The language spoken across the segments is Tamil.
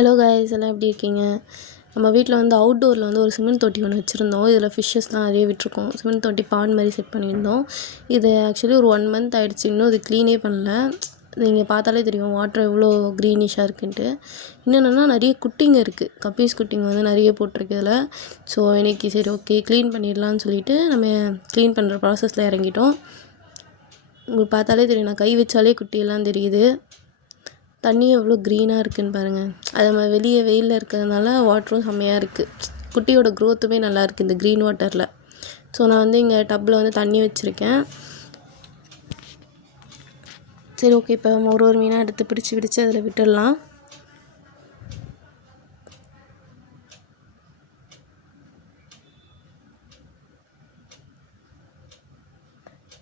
ஹலோ காய்ஸ், எல்லாம் எப்படி இருக்கீங்க? நம்ம வீட்டில் வந்து அவுட்டோரில் வந்து ஒரு சிமெண்ட் தொட்டி ஒன்று வச்சுருந்தோம். இதில் ஃபிஷ்ஷஸ்லாம் நிறைய விட்டுருக்கோம். சிமெண்ட் தொட்டி பாண்ட் மாதிரி செட் பண்ணியிருந்தோம். இது ஆக்சுவலி ஒரு 1 மந்த் ஆகிடுச்சு. இன்னும் இது க்ளீனே பண்ணல. நீங்கள் பார்த்தாலே தெரியும் வாட்டர் எவ்வளோ க்ரீனிஷாக இருக்குன்ட்டு. என்னென்னா நிறைய குட்டிங்க இருக்குது. கப்பீஸ் குட்டிங்க வந்து நிறைய போட்டிருக்கு இதில். ஸோ இன்றைக்கி சரி ஓகே க்ளீன் பண்ணிடலான்னு சொல்லிவிட்டு நம்ம க்ளீன் பண்ணுற ப்ராசஸில் இறங்கிட்டோம். உங்களுக்கு பார்த்தாலே தெரியும், நான் கை வச்சாலே குட்டியெல்லாம் தெரியுது. தண்ணியும் எவ்வளோ க்ரீனாக இருக்குதுன்னு பாருங்கள். அது நம்ம வெளியே வெயிலில் இருக்கிறதுனால வாட்டரும் செம்மையாக இருக்குது. குட்டியோட க்ரோத்துமே நல்லா இருக்குது இந்த க்ரீன் வாட்டரில். ஸோ நான் வந்து இங்கே டப்பில் வந்து தண்ணி வச்சுருக்கேன். சரி ஓகே, இப்போ நம்ம ஒரு மீனாக எடுத்து பிடிச்சி அதில் விட்டுடலாம்.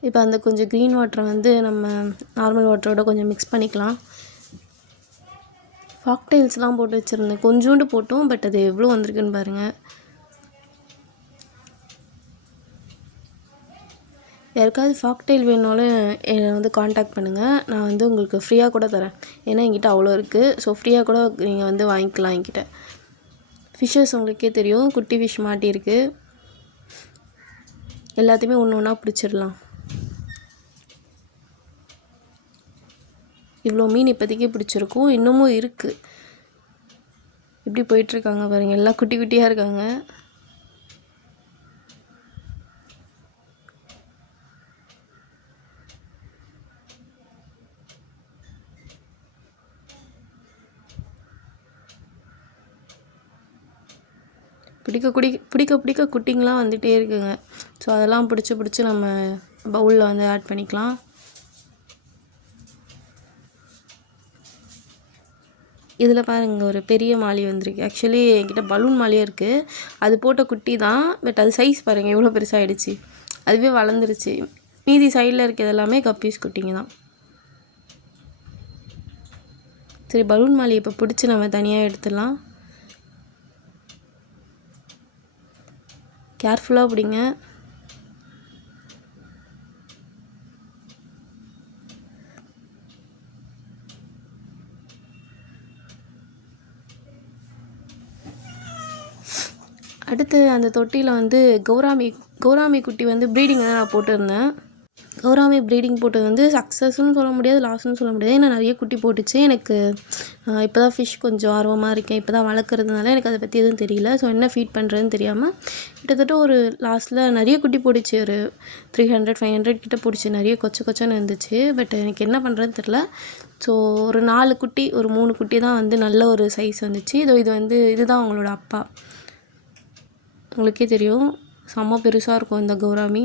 இப்போ அந்த கொஞ்சம் க்ரீன் வாட்டரை வந்து நம்ம நார்மல் வாட்டரோட கொஞ்சம் மிக்ஸ் பண்ணிக்கலாம். காக்டெயில்ஸ்லாம் போட்டு வச்சுருந்தேன், கொஞ்சோண்டு போட்டோம். பட் அது எவ்வளோ வந்திருக்குன்னு பாருங்கள். யாருக்காவது காக்டெயில் வேணுனாலும் என்னை வந்து காண்டாக்ட் பண்ணுங்கள். நான் வந்து உங்களுக்கு ஃப்ரீயாக கூட தரேன். ஏன்னா என்கிட்ட அவ்வளோ இருக்குது. ஸோ ஃப்ரீயாக கூட நீங்கள் வந்து வாங்கிக்கலாம் என்கிட்ட. ஃபிஷ்ஷஸ் உங்களுக்கே தெரியும், குட்டி ஃபிஷ் மாட்டியிருக்கு. எல்லாத்தையுமே ஒன்று ஒன்றா பிடிச்சிடலாம். இவ்வளோ மீன் இப்போதைக்கு பிடிச்சிருக்கும், இன்னமும் இருக்குது. இப்படி போயிட்டுருக்காங்க பாருங்கள், எல்லாம் குட்டி குட்டியாக இருக்காங்க. பிடிக்க குட்டிங்களாம் வந்துகிட்டே இருக்குங்க. ஸோ அதெல்லாம் பிடிச்சி நம்ம பவுலில் வந்து ஆட் பண்ணிக்கலாம். இதில் பாருங்கள், ஒரு பெரிய மாலி வந்திருக்கு. ஆக்சுவலி என்கிட்ட பலூன் மாலியே இருக்குது. அது போட்ட குட்டி தான். பட் அது சைஸ் பாருங்கள் எவ்வளோ பெருசாகிடுச்சு. அதுவே வளர்ந்துருச்சு. மீதி சைடில் இருக்கிறது எல்லாமே கப்பீஸ் குட்டிங்க தான். சரி, பலூன் மாலி இப்போ பிடிச்சி நம்ம தனியாக எடுத்துடலாம். கேர்ஃபுல்லாக பிடிங்க. அடுத்து அந்த தொட்டியில் வந்து கௌராமி குட்டி வந்து ப்ரீடிங் தான் நான் போட்டிருந்தேன். கௌராமி ப்ரீடிங் போட்டது வந்து சக்ஸஸ்ன்னு சொல்ல முடியாது, லாஸ்ன்னு சொல்ல முடியாது. ஏன்னா நிறைய குட்டி போட்டுச்சு. எனக்கு இப்போ தான் ஃபிஷ் கொஞ்சம் ஆர்வமாக இருக்கேன். இப்போ தான் வளர்க்குறதுனால எனக்கு அதை பற்றி எதுவும் தெரியல. ஸோ என்ன ஃபீட் பண்ணுறதுன்னு தெரியாமல் கிட்டத்தட்ட ஒரு லாஸ்ட்டில் நிறைய குட்டி போட்டுச்சு. ஒரு 300-500 கிட்ட போட்டுச்சு. நிறைய கொச்சன்னு இருந்துச்சு. பட் எனக்கு என்ன பண்ணுறதுன்னு தெரில. ஸோ ஒரு 4 குட்டி, ஒரு 3 குட்டி தான் வந்து நல்ல ஒரு சைஸ் வந்துச்சு. இதுதான் அவங்களோட அப்பா. உங்களுக்கே தெரியும், செம்ம பெருசாக இருக்கும் இந்த கௌராமி.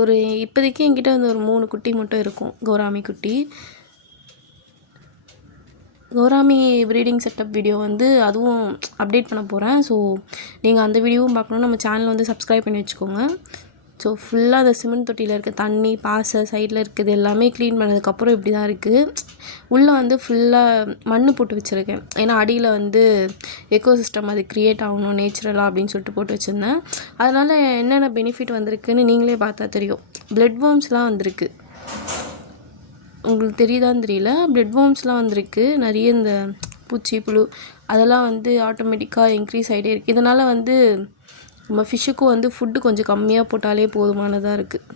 ஒரு இப்போதைக்கு என்கிட்ட வந்து ஒரு 3 குட்டி மட்டும் இருக்கும், கௌராமி குட்டி. கௌராமி ப்ரீடிங் செட்டப் வீடியோ வந்து அதுவும் அப்டேட் பண்ண போகிறேன். ஸோ நீங்கள் அந்த வீடியோவும் பார்க்கணுன்னா நம்ம சேனல் வந்து சப்ஸ்கிரைப் பண்ணி வச்சுக்கோங்க. ஸோ ஃபுல்லாக அந்த சிமெண்ட் தொட்டியில் இருக்க தண்ணி, பாசை, சைடில் இருக்குது எல்லாமே க்ளீன் பண்ணதுக்கப்புறம் இப்படி தான் இருக்குது. உள்ளே வந்து ஃபுல்லாக மண் போட்டு வச்சுருக்கேன். ஏன்னா அடியில் வந்து எக்கோசிஸ்டம் அது க்ரியேட் ஆகணும் நேச்சுரலாக அப்படின்னு சொல்லிட்டு போட்டு வச்சுருந்தேன். அதனால் என்னென்ன பெனிஃபிட் வந்திருக்குன்னு நீங்களே பார்த்தா தெரியும். பிளட் வார்ம்ஸ்லாம் வந்திருக்கு. உங்களுக்கு தெரியுதான்னு தெரியல, பிளட் வார்ம்ஸ்லாம் வந்திருக்கு. நிறைய இந்த பூச்சி புழு அதெல்லாம் வந்து ஆட்டோமேட்டிக்காக இன்க்ரீஸ் ஆகிட்டே இருக்குது. இதனால் வந்து நம்ம ஃபிஷ்ஷுக்கும் வந்து ஃபுட்டு கொஞ்சம் கம்மியாக போட்டாலே போதுமானதாக இருக்குது.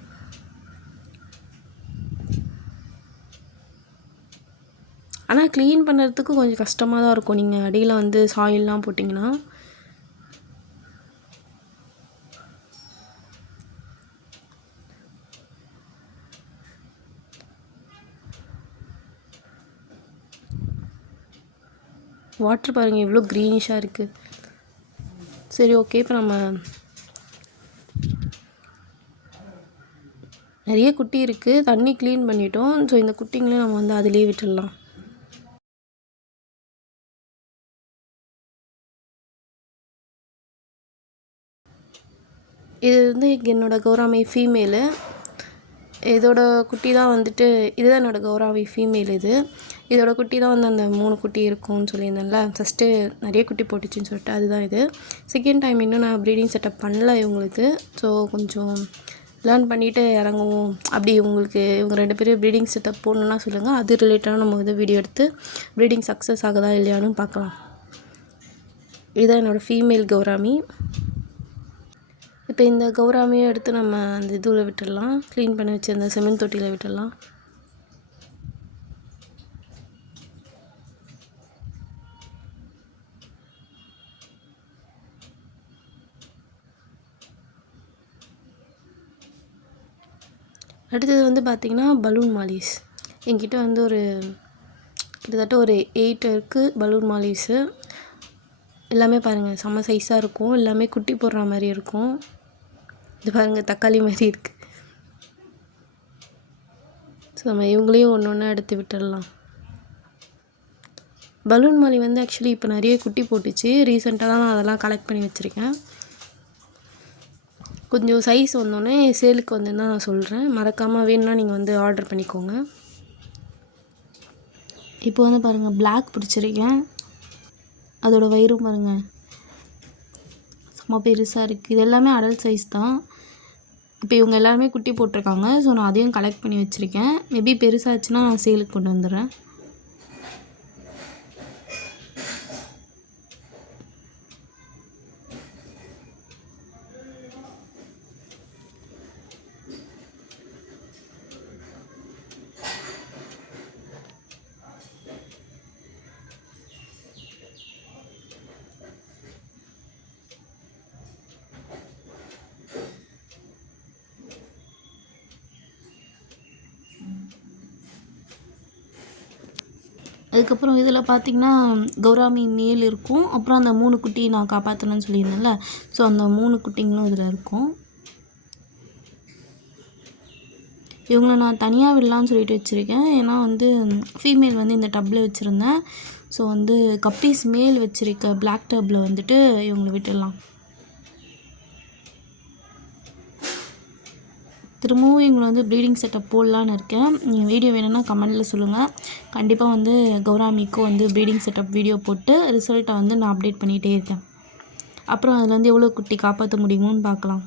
ஆனால் க்ளீன் பண்ணுறதுக்கு கொஞ்சம் கஷ்டமாக தான் இருக்கும். நீங்கள் அடியில் வந்து சாயில்லாம் போட்டிங்கன்னா. வாட்டர் பாருங்கள் எவ்வளோ க்ரீனிஷாக இருக்குது. சரி ஓகே, இப்போ நம்ம நிறைய குட்டி இருக்குது, தண்ணி க்ளீன் பண்ணிட்டோம். ஸோ இந்த குட்டிங்களையும் நம்ம வந்து அதிலே விட்டுடலாம். இது வந்து என்னோடய கௌராமி ஃபீமேலு. இதோட குட்டி தான் வந்துட்டு, இதுதான் என்னோடய கௌராமி ஃபீமேல். இதோட குட்டி தான் வந்து அந்த 3 குட்டி இருக்கும்னு சொல்லியிருந்தேன்ல. ஃபஸ்ட்டு நிறைய குட்டி போட்டுச்சுன்னு சொல்லிட்டு அதுதான் இது. செகண்ட் டைம் இன்னும் நான் ப்ரீடிங் செட்டப் பண்ணல இவங்களுக்கு. ஸோ கொஞ்சம் லேர்ன் பண்ணிவிட்டு இறங்குவோம். அப்படி உங்களுக்கு இவங்க 2 பேரும் ப்ரீடிங் செட்டப் போடணுன்னா சொல்லுங்கள். அது ரிலேட்டடாக நம்ம வந்து வீடியோ எடுத்து ப்ரீடிங் சக்ஸஸ் ஆகுதா இல்லையானு பார்க்கலாம். இதுதான் என்னோடய ஃபீமேல் கௌராமி. இப்போ இந்த கௌராமியை எடுத்து நம்ம அந்த இதில் விட்டுடலாம். க்ளீன் பண்ணி வச்சு அந்த சிமெண்ட் தொட்டியில் விட்டுடலாம். அடுத்தது வந்து பார்த்திங்கன்னா பலூன் மாலிஸ். என்கிட்ட வந்து கிட்டத்தட்ட ஒரு 8 இருக்குது பலூன் மாலிஸு. எல்லாமே பாருங்கள் செம்ம சைஸாக இருக்கும். எல்லாமே குட்டி போடுற மாதிரி இருக்கும். இது பாருங்கள் தக்காளி மாதிரி இருக்குது. ஸோ நம்ம இவங்களையும் ஒன்று ஒன்றா எடுத்து விட்டுடலாம். பலூன் மாலி வந்து ஆக்சுவலி இப்போ நிறைய குட்டி போட்டுச்சு. ரீசெண்டாக தான் நான் அதெல்லாம் கலெக்ட் பண்ணி வச்சுருக்கேன். கொஞ்சம் சைஸ் வந்தோடனே சேலுக்கு வந்து தான் நான் சொல்கிறேன். மறக்காமல் வேணும்னா நீங்கள் வந்து ஆர்டர் பண்ணிக்கோங்க. இப்போ வந்து பாருங்கள் பிளாக் பிடிச்சிருக்கேன். அதோடய வயிறும் பாருங்கள் செம்ம பெருசாக இருக்குது. இது எல்லாமே அடல்ட் சைஸ் தான். இப்போ இவங்க எல்லாருமே குட்டி போட்டிருக்காங்க. ஸோ நான் அதையும் கலெக்ட் பண்ணி வச்சுருக்கேன். மேபி பெருசாச்சுன்னா நான் சேலுக்கு கொண்டு வந்துடுறேன். அதுக்கப்புறம் இதில் பார்த்திங்கன்னா கௌராமி மேல் இருக்கும். அப்புறம் அந்த 3 குட்டி நான் காப்பாற்றணும்னு சொல்லியிருந்தேன்ல, ஸோ அந்த 3 குட்டிங்களும் இதில் இருக்கும். இவங்களை நான் தனியாக விடலான்னு சொல்லிட்டு வச்சுருக்கேன். ஏன்னா வந்து ஃபீமேல் வந்து இந்த டப்பில் வச்சுருந்தேன். ஸோ வந்து கப்பீஸ் மேல் வச்சுருக்க பிளாக் டப்பில் வந்துட்டு இவங்களை விட்டுடலாம். திரும்பவும் இவங்களை வந்து ப்ரீடிங் செட்டப் போடலான்னு இருக்கேன். நீங்கள் வீடியோ வேணும்னா கமெண்டில் சொல்லுங்கள். கண்டிப்பாக வந்து கௌராமிக்கும் வந்து ப்ரீடிங் செட்டப் வீடியோ போட்டு ரிசல்ட்டை வந்து நான் அப்டேட் பண்ணிகிட்டே இருக்கேன். அப்புறம் அதில் வந்து எவ்வளோ குட்டி காப்பாற்ற முடியுமோன்னு பார்க்கலாம்.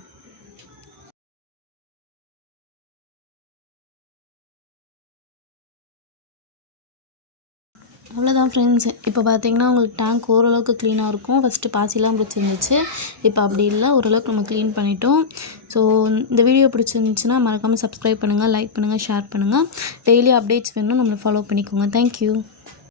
அவ்வளோதான் ஃப்ரெண்ட்ஸ். இப்போ பார்த்தீங்கன்னா உங்களுக்கு டேங்க் ஓரளவுக்கு க்ளீனாக இருக்கும். ஃபஸ்ட்டு பாசிலாம் பிடிச்சிருந்துச்சு. இப்போ அப்படி இல்லை, ஓரளவுக்கு நம்ம க்ளீன் பண்ணிட்டோம். ஸோ இந்த வீடியோ பிடிச்சிருந்துச்சுன்னா மறக்காமல் சப்ஸ்கிரைப் பண்ணுங்கள், லைக் பண்ணுங்கள், ஷேர் பண்ணுங்கள். டெய்லி அப்டேட்ஸ் வேணும்னா நம்மளை ஃபாலோ பண்ணிக்கோங்க. தேங்க்யூ.